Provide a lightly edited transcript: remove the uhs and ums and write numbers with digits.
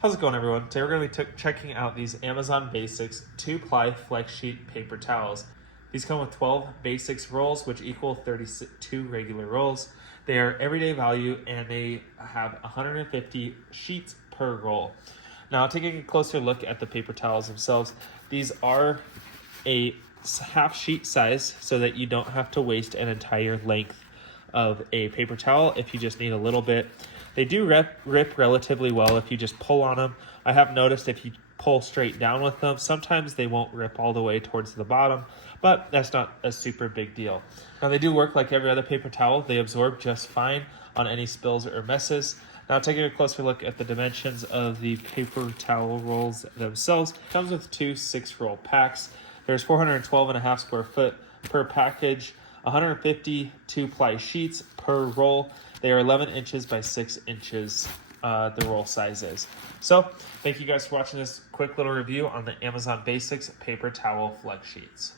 How's it going, everyone? Today we're going to be checking out these Amazon Basics 2-ply flex sheet paper towels. These come with 12 basics rolls, which equal 32 regular rolls. They are everyday value and they have 150 sheets per roll. Now, taking a closer look at the paper towels themselves, these are a half sheet size so that you don't have to waste an entire length of a paper towel if you just need a little bit. They do rip relatively well if you just pull on them. I have noticed if you pull straight down with them, sometimes they won't rip all the way towards the bottom, but that's not a super big deal. Now, they do work like every other paper towel. They absorb just fine on any spills or messes. Now, taking a closer look at the dimensions of the paper towel rolls themselves, it comes with two 6-roll packs. There's 412.5 square foot per package, 150 2-ply sheets per roll. They are 11 inches by 6 inches, the roll size is. So, thank you guys for watching this quick little review on the Amazon Basics Paper Towel Flex Sheets.